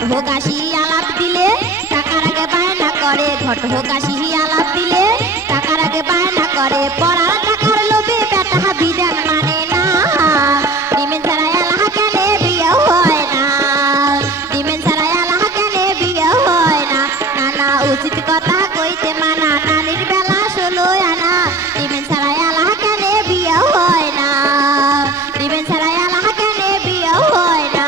ঘটকাশি আলাপ দিলে টাকার আগে বায়না করে, ঘটকাশি আলাপ দিলে টাকার আগে বায়না করে। পড়ার টাকার লোভে বেটা বিধান মানে না, ডিমেন ছাড়া এলাহা কেনে বিয়ে হয় না, ডিমেন ছাড়া এলাহা কেনে বিয়ে হয় না। নানা উচিত কথা কইতে মানা, নানির বেলা 16 আনা, ডিমেন ছাড়া এলাহা কেনে বিয়ে হয় না, ডিমেন ছাড়া এলাহা কেনে বিয়ে হয় না।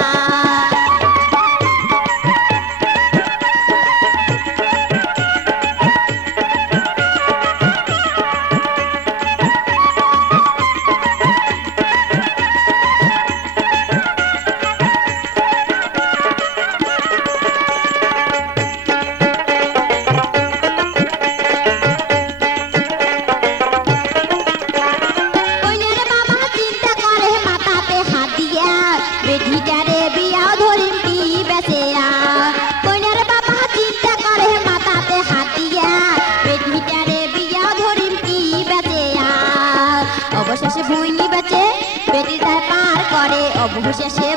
অবশেষে ভুইনি বেচে বেটি তার পার করে, অবশেষে